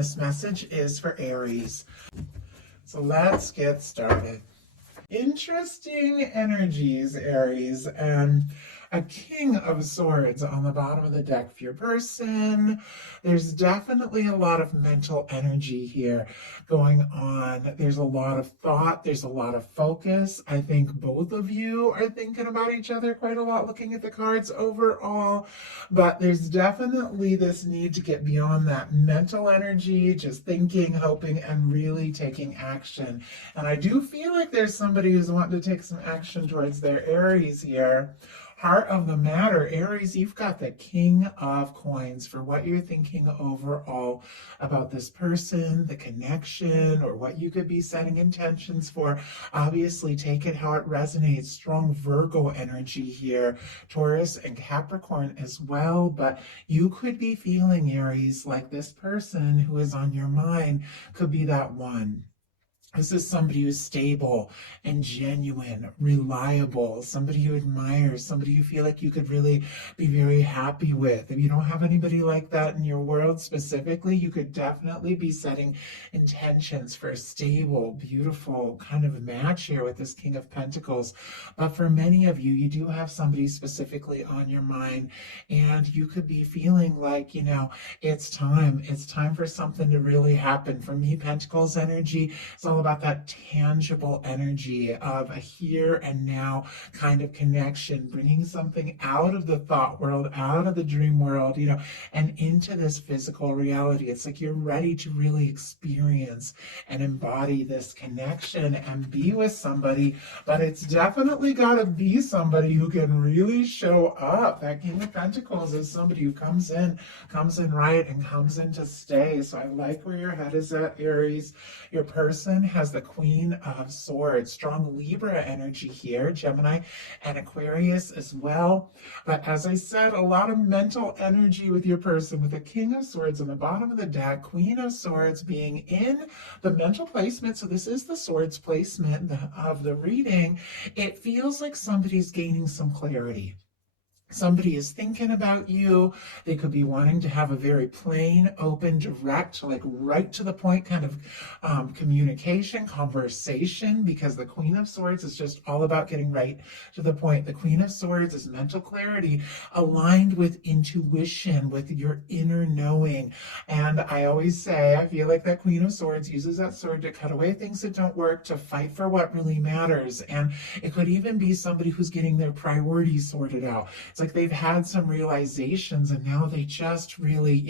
this message is for Aries. So let's get started. Interesting energies, Aries, and a King of Swords on the bottom of the deck for your person. There's definitely a lot of mental energy here going on. There's a lot of thought. There's a lot of focus. I think both of you are thinking about each other quite a lot looking at the cards overall, but there's definitely this need to get beyond that mental energy, just thinking, hoping, and really taking action. And I do feel like there's somebody who's wanting to take some action towards their Aries here. Heart of the matter, Aries, you've got the King of Coins for what you're thinking overall about this person, the connection, or what you could be setting intentions for. Obviously, take it how it resonates. Strong Virgo energy here, Taurus and Capricorn as well. But you could be feeling, Aries, like this person who is on your mind could be that one. This is somebody who's stable and genuine, reliable, somebody you admire, somebody you feel like you could really be very happy with. If you don't have anybody like that in your world specifically, you could definitely be setting intentions for a stable, beautiful kind of match here with this King of Pentacles. But for many of you, you do have somebody specifically on your mind, and you could be feeling like, it's time. It's time for something to really happen. For me, Pentacles energy, it's all about that tangible energy of a here and now kind of connection, bringing something out of the thought world, out of the dream world, and into this physical reality. It's like you're ready to really experience and embody this connection and be with somebody, but it's definitely got to be somebody who can really show up. That King of Pentacles is somebody who comes in right and comes in to stay. So I like where your head is at, Aries. Your person has the Queen of Swords, strong Libra energy here, Gemini and Aquarius as well. But as I said, a lot of mental energy with your person, with the King of Swords on the bottom of the deck, Queen of Swords being in the mental placement. So this is the swords placement of the reading. It feels like somebody's gaining some clarity. Somebody is thinking about you. They could be wanting to have a very plain, open, direct, like right to the point kind of communication, conversation, because the Queen of Swords is just all about getting right to the point. The Queen of Swords is mental clarity aligned with intuition, with your inner knowing. And I always say, I feel like that Queen of Swords uses that sword to cut away things that don't work, to fight for what really matters. And it could even be somebody who's getting their priorities sorted out. It's like they've had some realizations and now they just really,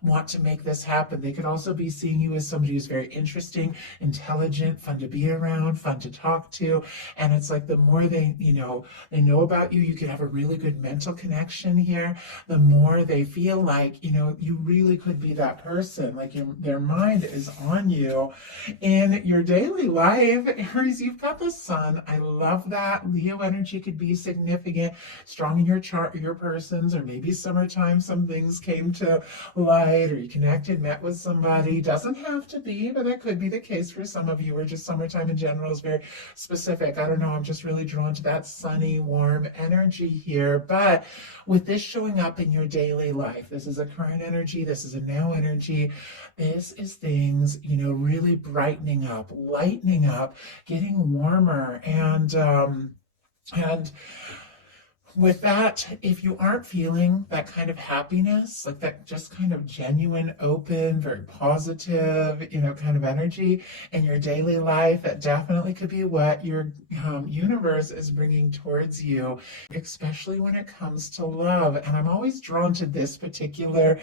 want to make this happen. They could also be seeing you as somebody who's very interesting, intelligent, fun to be around, fun to talk to. And it's like the more they know about you, you could have a really good mental connection here. The more they feel like, you really could be that person, like their mind is on you. In your daily life, Aries, you've got the Sun. I love that. Leo energy could be significant, strong in your chart, your persons, or maybe summertime, some things came to light, or you connected, met with somebody. Doesn't have to be, but that could be the case for some of you, or just summertime in general is very specific. I don't know, I'm just really drawn to that sunny, warm energy here. But with this showing up in your daily life, this is a current energy, this is a now energy, this is things, really brightening up, lightening up, getting warmer, and with that, if you aren't feeling that kind of happiness, like that just kind of genuine, open, very positive, kind of energy in your daily life, that definitely could be what your universe is bringing towards you, especially when it comes to love. And I'm always drawn to this particular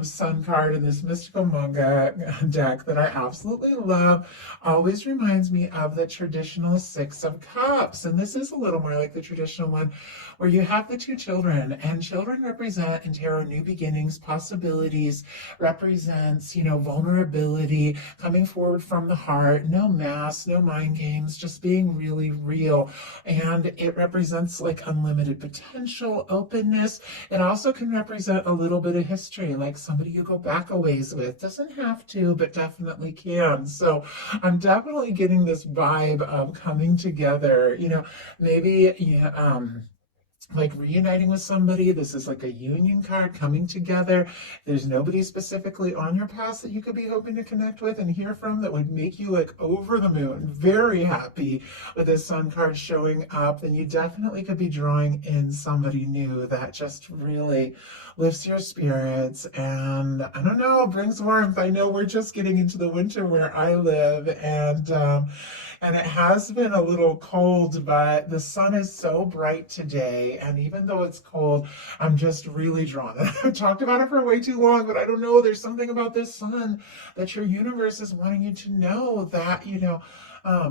Sun card in this mystical manga deck that I absolutely love. Always reminds me of the traditional Six of Cups. And this is a little more like the traditional one, where you have the two children, and children represent in tarot new beginnings, possibilities, represents, vulnerability, coming forward from the heart, no masks, no mind games, just being really real. And it represents like unlimited potential, openness. It also can represent a little bit of history, like somebody you go back a ways with. Doesn't have to, but definitely can. So I'm definitely getting this vibe of coming together, maybe, like reuniting with somebody. This is like a union card, coming together. There's nobody specifically on your past that you could be hoping to connect with and hear from that would make you like over the moon, very happy with this sun card showing up. Then you definitely could be drawing in somebody new that just really lifts your spirits and, I don't know, brings warmth. I know we're just getting into the winter where I live, and it has been a little cold, but the sun is so bright today. And even though it's cold, I'm just really drawn. I've talked about it for way too long, but I don't know. There's something about this sun that your universe is wanting you to know that,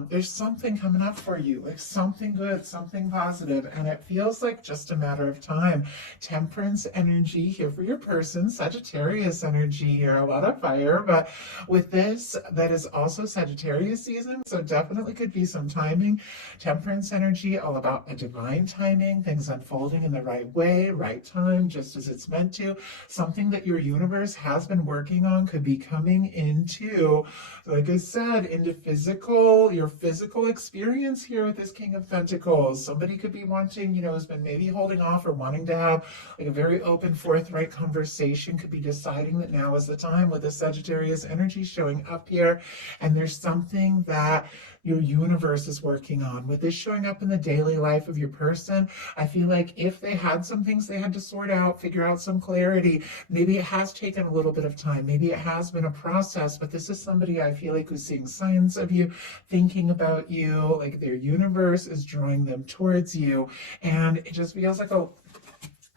there's something coming up for you, like something good, something positive, and it feels like just a matter of time. Temperance energy here for your person, Sagittarius energy here, a lot of fire, but with this, that is also Sagittarius season, so definitely could be some timing. Temperance energy, all about a divine timing, things unfolding in the right way, right time, just as it's meant to. Something that your universe has been working on could be coming into, like I said, into your physical experience here with this King of Pentacles. Somebody could be wanting, has been maybe holding off or wanting to have like a very open, forthright conversation, could be deciding that now is the time with the Sagittarius energy showing up here. And there's something that your universe is working on. With this showing up in the daily life of your person, I feel like if they had some things they had to sort out, figure out some clarity, maybe it has taken a little bit of time, maybe it has been a process, but this is somebody I feel like who's seeing signs of you, thinking about you, like their universe is drawing them towards you, and it just feels like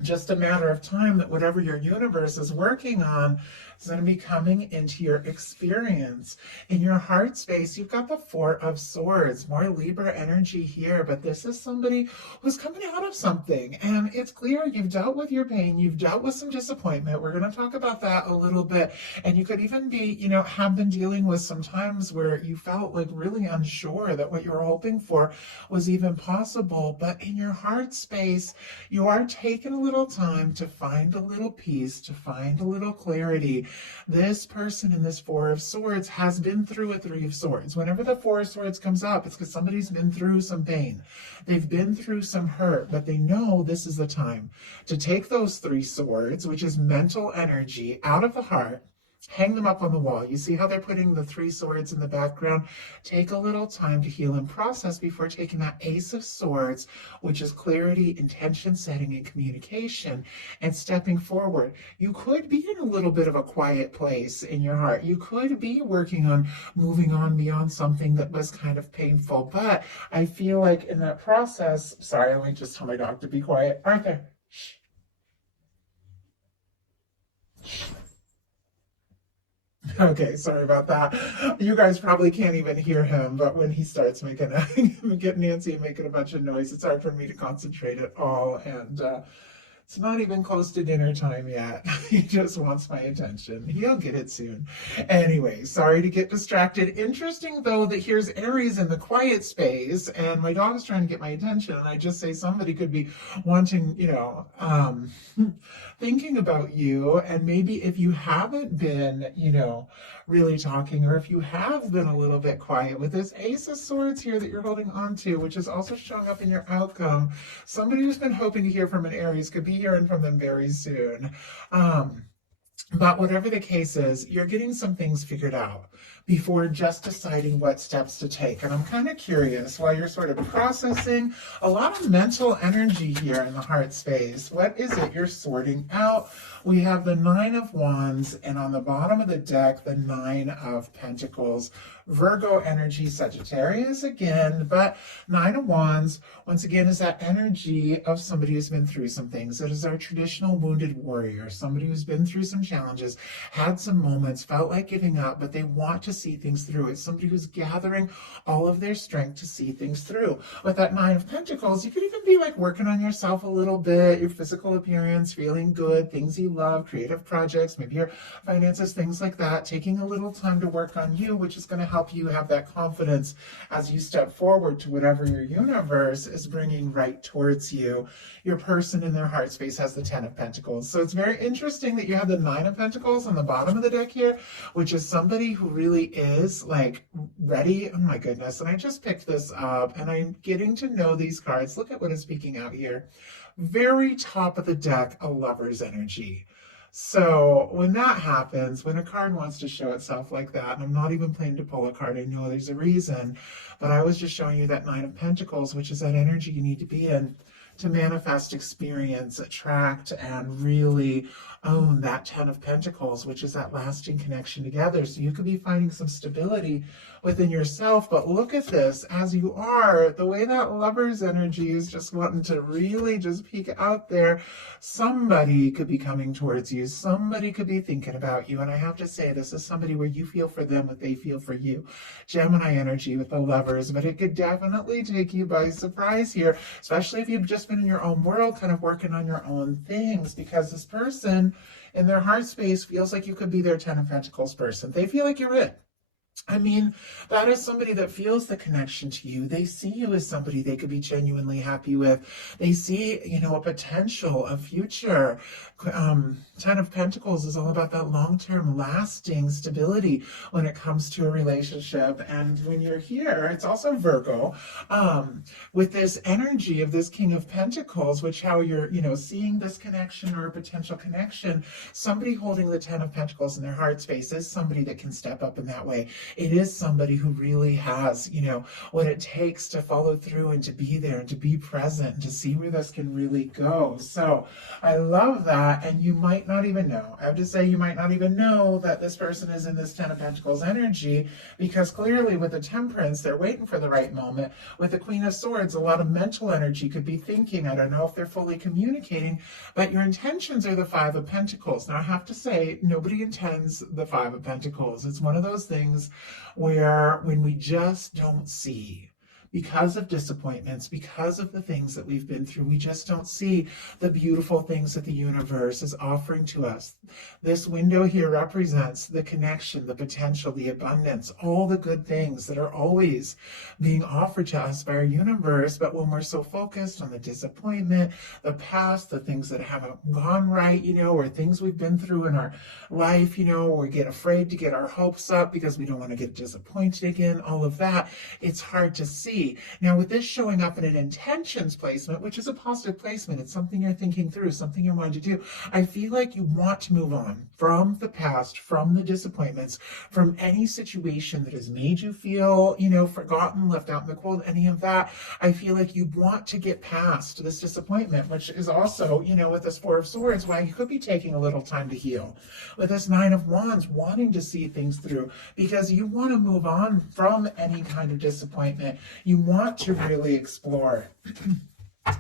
just a matter of time that whatever your universe is working on is going to be coming into your experience. In your heart space, you've got the Four of Swords, more Libra energy here, but this is somebody who's coming out of something, and it's clear you've dealt with your pain, you've dealt with some disappointment. We're going to talk about that a little bit, and you could even be, have been dealing with some times where you felt like really unsure that what you were hoping for was even possible, but in your heart space, you are taking a little time to find a little peace, to find a little clarity. This person in this Four of Swords has been through a Three of Swords. Whenever the Four of Swords comes up, it's because somebody's been through some pain. They've been through some hurt, but they know this is the time to take those three swords, which is mental energy, out of the heart, hang them up on the wall. You see how they're putting the three swords in the background? Take a little time to heal and process before taking that Ace of Swords, which is clarity, intention setting, and communication, and stepping forward. You could be in a little bit of a quiet place in your heart. You could be working on moving on beyond something that was kind of painful, but I feel like in that process, sorry, let me just tell my dog to be quiet. Arthur, shh. Okay, sorry about that. You guys probably can't even hear him, but when he starts making getting Nancy and making a bunch of noise, it's hard for me to concentrate at all. And it's not even close to dinner time yet. He just wants my attention. He'll get it soon. Anyway, sorry to get distracted. Interesting, though, that here's Aries in the quiet space, and my dog's trying to get my attention, and I just say somebody could be wanting, thinking about you, and maybe if you haven't been, really talking, or if you have been a little bit quiet with this Ace of Swords here that you're holding on to, which is also showing up in your outcome, somebody who's been hoping to hear from an Aries could be hearing from them very soon. But whatever the case is, you're getting some things figured out before just deciding what steps to take. And I'm kind of curious, while you're sort of processing, a lot of mental energy here in the heart space. What is it you're sorting out? We have the Nine of Wands, and on the bottom of the deck, the Nine of Pentacles. Virgo energy, Sagittarius again, but Nine of Wands, once again, is that energy of somebody who's been through some things. It is our traditional wounded warrior, somebody who's been through some challenges, had some moments, felt like giving up, but they want to see things through. It's somebody who's gathering all of their strength to see things through. With that Nine of Pentacles, you could even be like working on yourself a little bit, your physical appearance, feeling good, things you love, creative projects, maybe your finances, things like that, taking a little time to work on you, which is going to help you have that confidence as you step forward to whatever your universe is bringing right towards you. Your person in their heart space has the Ten of Pentacles. So it's very interesting that you have the Nine of Pentacles on the bottom of the deck here, which is somebody who really is like ready. Oh my goodness. And I just picked this up and I'm getting to know these cards. Look at what is speaking out here. Very top of the deck, a Lover's energy. So when that happens, when a card wants to show itself like that, and I'm not even planning to pull a card, I know there's a reason, but I was just showing you that Nine of Pentacles, which is that energy you need to be in to manifest, experience, attract, and really own that Ten of Pentacles, which is that lasting connection together. So you could be finding some stability within yourself, but look at this as you are, the way that Lover's energy is just wanting to really just peek out there. Somebody could be coming towards you. Somebody could be thinking about you. And I have to say, this is somebody where you feel for them what they feel for you. Gemini energy with the Lovers, but it could definitely take you by surprise here, especially if you've just been in your own world, kind of working on your own things, because this person in their heart space feels like you could be their Ten of Pentacles person. They feel like you're it. I mean, that is somebody that feels the connection to you. They see you as somebody they could be genuinely happy with. They see, you know, a potential, a future. Ten of Pentacles is all about that long-term lasting stability when it comes to a relationship. And when you're here, it's also Virgo, with this energy of this King of Pentacles, which how you're, you know, seeing this connection or a potential connection. Somebody holding the Ten of Pentacles in their heart space is somebody that can step up in that way. It is somebody who really has, you know, what it takes to follow through and to be there and to be present and to see where this can really go. So I love that. And you might not even know. I have to say, you might not even know that this person is in this Ten of Pentacles energy, because clearly with the Temperance, they're waiting for the right moment. With the Queen of Swords, a lot of mental energy could be thinking. I don't know if they're fully communicating, but your intentions are the Five of Pentacles. Now I have to say, nobody intends the Five of Pentacles. It's one of those things where when we just don't see, because of disappointments, because of the things that we've been through, we just don't see the beautiful things that the universe is offering to us. This window here represents the connection, the potential, the abundance, all the good things that are always being offered to us by our universe. But when we're so focused on the disappointment, the past, the things that haven't gone right, you know, or things we've been through in our life, you know, or we get afraid to get our hopes up because we don't want to get disappointed again, all of that, it's hard to see. Now, with this showing up in an intentions placement, which is a positive placement, it's something you're thinking through, something you're wanting to do. I feel like you want to move on from the past, from the disappointments, from any situation that has made you feel, you know, forgotten, left out in the cold, any of that. I feel like you want to get past this disappointment, which is also, you know, with this Four of Swords, why you could be taking a little time to heal. With this Nine of Wands, wanting to see things through, because you want to move on from any kind of disappointment. You want to really explore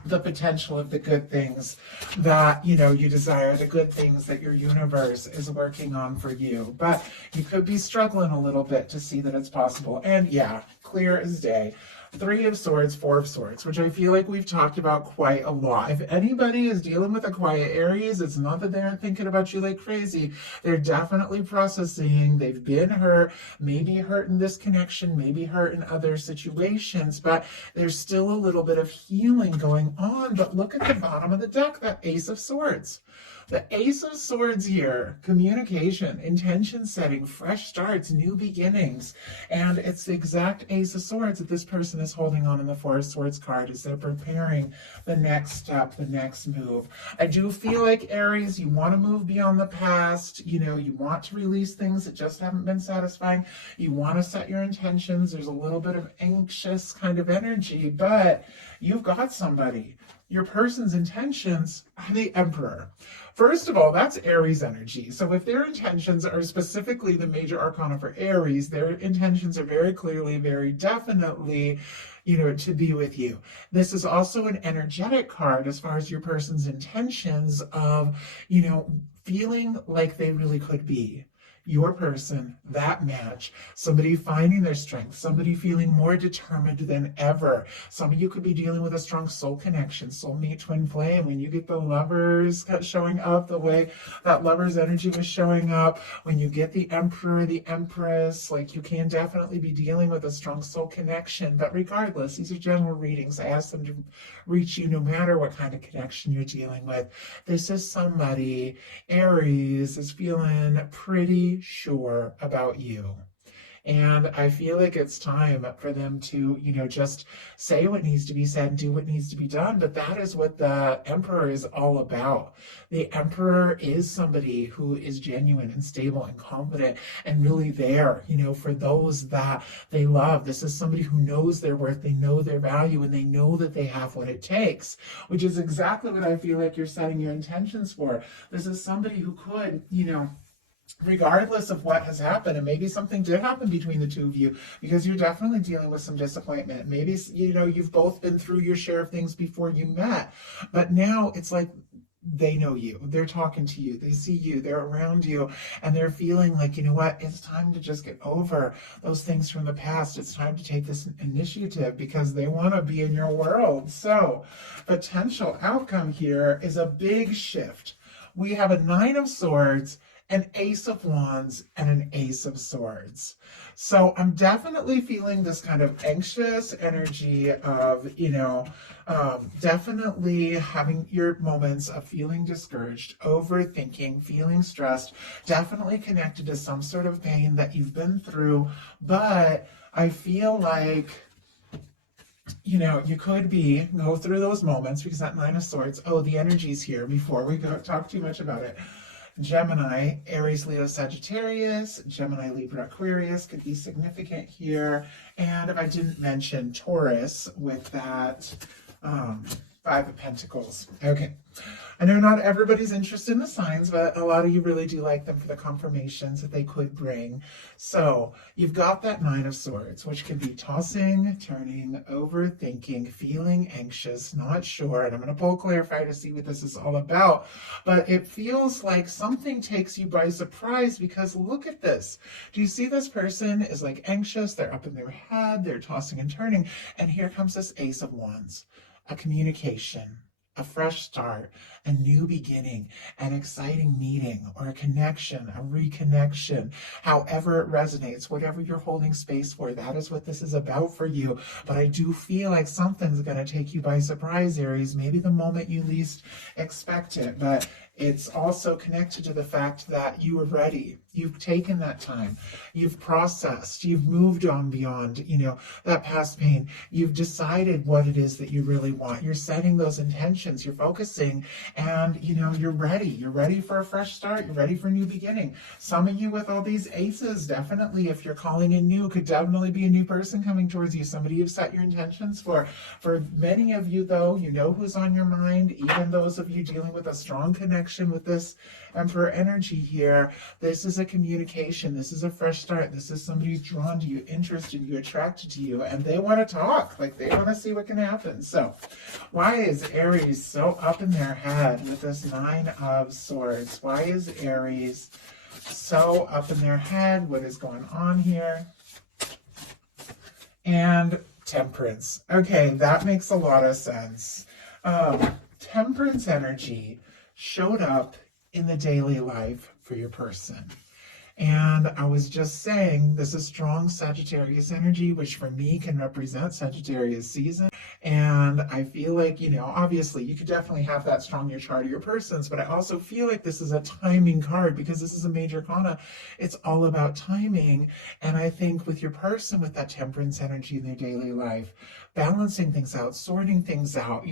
the potential of the good things that, you know, you desire, the good things that your universe is working on for you. But you could be struggling a little bit to see that it's possible. And yeah, clear as day. Three of Swords, Four of Swords, which I feel like we've talked about quite a lot. If anybody is dealing with a quiet Aries, it's not that they aren't thinking about you like crazy. They're definitely processing. They've been hurt, maybe hurt in this connection, maybe hurt in other situations, but there's still a little bit of healing going on. But look at the bottom of the deck, that Ace of Swords. The Ace of Swords here, communication, intention setting, fresh starts, new beginnings. And it's the exact Ace of Swords that this person is holding on in the Four of Swords card as they're preparing the next step, the next move. I do feel like, Aries, you want to move beyond the past. You know, you want to release things that just haven't been satisfying. You want to set your intentions. There's a little bit of anxious kind of energy, but you've got somebody. Your person's intentions are the Emperor. First of all, that's Aries energy. So if their intentions are specifically the major arcana for Aries, their intentions are very clearly, very definitely, you know, to be with you. This is also an energetic card as far as your person's intentions of, you know, feeling like they really could be. your person, that match, somebody finding their strength, somebody feeling more determined than ever. Some of you could be dealing with a strong soul connection, soulmate, twin flame. When you get the lovers showing up the way that lover's energy was showing up, when you get the emperor, the empress, like you can definitely be dealing with a strong soul connection. But regardless, these are general readings. I ask them to reach you no matter what kind of connection you're dealing with. This is somebody, Aries, is feeling pretty sure about you. And I feel like it's time for them to, just say what needs to be said and do what needs to be done. But that is what the Emperor is all about. The Emperor is somebody who is genuine and stable and confident and really there, for those that they love. This is somebody who knows their worth, they know their value, and they know that they have what it takes, which is exactly what I feel like you're setting your intentions for. This is somebody who could, regardless of what has happened, and maybe something did happen between the two of you, because you're definitely dealing with some disappointment. Maybe, you've both been through your share of things before you met, but now it's like they know you, they're talking to you, they see you, they're around you, and they're feeling like, it's time to just get over those things from the past. It's time to take this initiative because they want to be in your world. So potential outcome here is a big shift. We have a Nine of Swords, an Ace of Wands, and an Ace of Swords. So I'm definitely feeling this kind of anxious energy of, definitely having your moments of feeling discouraged, overthinking, feeling stressed, definitely connected to some sort of pain that you've been through. But I feel like, you could go through those moments because that Nine of Swords, the energy's here before we talk too much about it. Gemini, Aries, Leo, Sagittarius, Gemini, Libra, Aquarius could be significant here. And if I didn't mention Taurus with that Five of Pentacles. Okay. I know not everybody's interested in the signs, but a lot of you really do like them for the confirmations that they could bring. So you've got that Nine of Swords, which can be tossing, turning, overthinking, feeling anxious, not sure. And I'm going to pull clarify to see what this is all about. But it feels like something takes you by surprise because look at this. Do you see this person is like anxious? They're up in their head. They're tossing and turning. And here comes this Ace of Wands, a communication, a fresh start, a new beginning, an exciting meeting, or a connection, a reconnection, however it resonates, whatever you're holding space for, that is what this is about for you. But I do feel like something's going to take you by surprise, Aries, maybe the moment you least expect it, but it's also connected to the fact that you were ready. You've taken that time. You've processed. You've moved on beyond, that past pain. You've decided what it is that you really want. You're setting those intentions. You're focusing and, you're ready. You're ready for a fresh start. You're ready for a new beginning. Some of you with all these aces, definitely, if you're calling in new, could definitely be a new person coming towards you. Somebody you've set your intentions for. For many of you, though, you know who's on your mind. Even those of you dealing with a strong connection with this Emperor energy here, this is a communication. This is a fresh start. This is somebody who's drawn to you, interested in you, attracted to you, and they want to talk. Like they want to see what can happen. So why is Aries so up in their head with this Nine of Swords? Why is Aries so up in their head? What is going on here? And Temperance. Okay, that makes a lot of sense. Temperance energy showed up in the daily life for your person. And I was just saying, this is strong Sagittarius energy, which for me can represent Sagittarius season. And I feel like, obviously you could definitely have that strong in your chart of your person's, but I also feel like this is a timing card because this is a major arcana. It's all about timing. And I think with your person, with that Temperance energy in their daily life, balancing things out, sorting things out,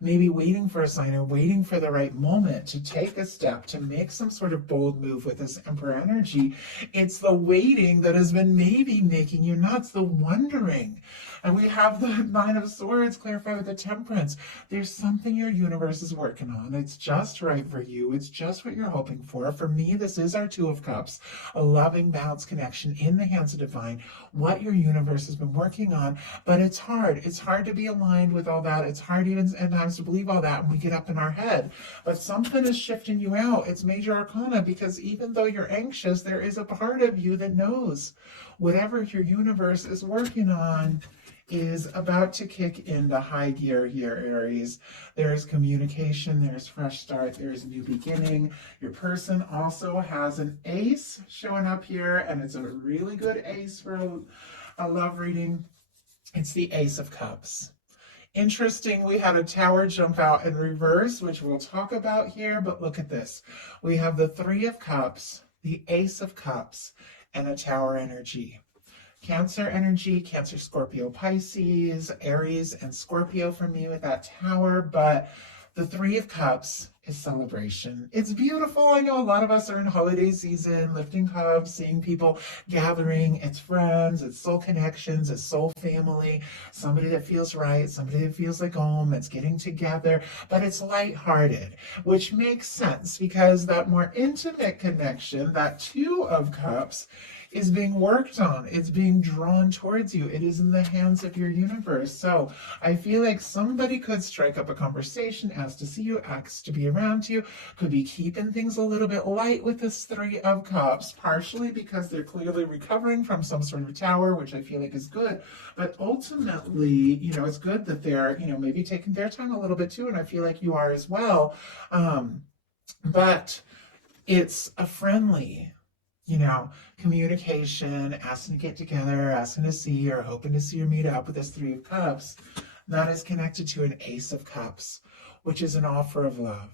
maybe waiting for a sign or waiting for the right moment to take a step, to make some sort of bold move with this Emperor energy. It's the waiting that has been maybe making you nuts, the wondering. And we have the Nine of Swords clarify with the Temperance. There's something your universe is working on. It's just right for you. It's just what you're hoping for. For me, this is our Two of Cups, a loving, balanced connection in the hands of divine, what your universe has been working on. But it's hard. It's hard to be aligned with all that. It's hard even at times to believe all that when we get up in our head. But something is shifting you out. It's major arcana because even though you're anxious, there is a part of you that knows whatever your universe is working on is about to kick into high gear here, Aries. There's communication, there's fresh start, there's new beginning. Your person also has an ace showing up here, and it's a really good ace for a love reading. It's the Ace of Cups. Interesting, we had a tower jump out in reverse, which we'll talk about here, but look at this. We have the Three of Cups, the Ace of Cups, and a tower energy. Cancer energy, Cancer, Scorpio, Pisces, Aries, and Scorpio for me with that tower, but the Three of Cups is celebration. It's beautiful. I know a lot of us are in holiday season, lifting cups, seeing people gathering. It's friends, it's soul connections, it's soul family, somebody that feels right, somebody that feels like home, it's getting together, but it's lighthearted, which makes sense because that more intimate connection, that Two of Cups, is being worked on. It's being drawn towards you. It is in the hands of your universe. So I feel like somebody could strike up a conversation, ask to see you, ask to be around you, could be keeping things a little bit light with this Three of Cups, partially because they're clearly recovering from some sort of tower, which I feel like is good. But ultimately, you know, it's good that they're, you know, maybe taking their time a little bit too. And I feel like you are as well. But it's a friendly, you know, communication, asking to get together, asking to see, or hoping to see or meet up with this Three of Cups, that is connected to an Ace of Cups, which is an offer of love.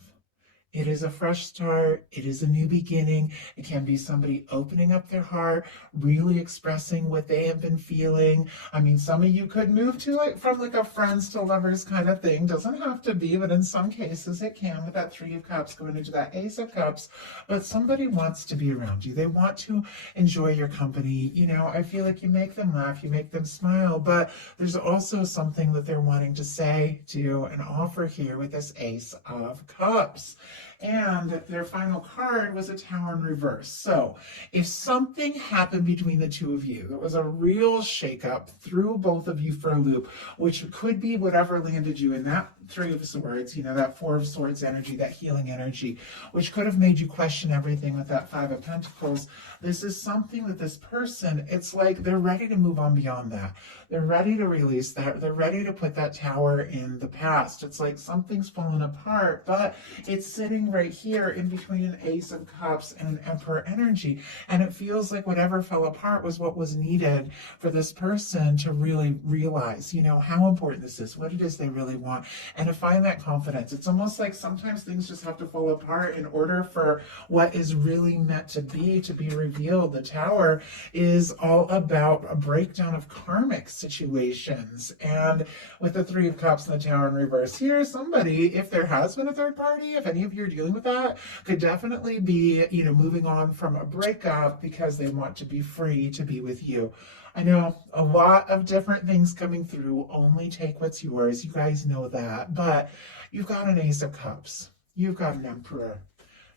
It is a fresh start. It is a new beginning. It can be somebody opening up their heart, really expressing what they have been feeling. I mean, some of you could move to like from like a friends to lovers kind of thing. Doesn't have to be, but in some cases it can with that Three of Cups going into that Ace of Cups. But somebody wants to be around you. They want to enjoy your company. You know, I feel like you make them laugh, you make them smile, but there's also something that they're wanting to say to you and offer here with this Ace of Cups. And their final card was a Tower in reverse. So if something happened between the two of you, there was a real shakeup, threw both of you for a loop, which could be whatever landed you in that Three of Swords, you know, that Four of Swords energy, that healing energy, which could have made you question everything with that Five of Pentacles. This is something that this person, it's like they're ready to move on beyond that. They're ready to release that. They're ready to put that tower in the past. It's like something's fallen apart, but it's sitting right here in between an Ace of Cups and an Emperor energy. And it feels like whatever fell apart was what was needed for this person to really realize, you know, how important this is, what it is they really want, and to find that confidence. It's almost like sometimes things just have to fall apart in order for what is really meant to be revealed. The Tower is all about a breakdown of karmic situations. And with the Three of Cups and the Tower in reverse here, somebody, if there has been a third party, if any of you are dealing with that, could definitely be, you know, moving on from a breakup because they want to be free to be with you. I know a lot of different things coming through. Only take what's yours. You guys know that. But you've got an Ace of Cups. You've got an Emperor.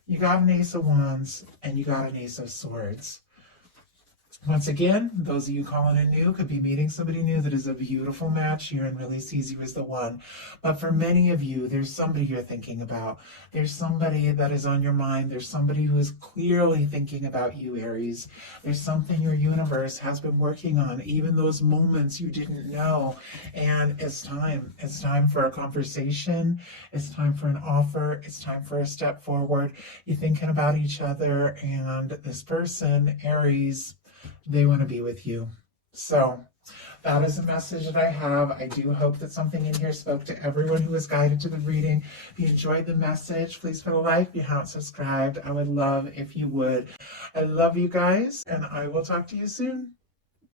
You got an Ace of Wands. And you got an Ace of Swords. Once again, those of you calling in new could be meeting somebody new that is a beautiful match here and really sees you as the one. But for many of you, there's somebody you're thinking about. There's somebody that is on your mind. There's somebody who is clearly thinking about you, Aries. There's something your universe has been working on, even those moments you didn't know. And it's time. It's time for a conversation. It's time for an offer. It's time for a step forward. You're thinking about each other, and this person, Aries, they want to be with you. So that is the message that I have. I do hope that something in here spoke to everyone who was guided to the reading. If you enjoyed the message, please put a like. If you haven't subscribed, I would love if you would. I love you guys, and I will talk to you soon.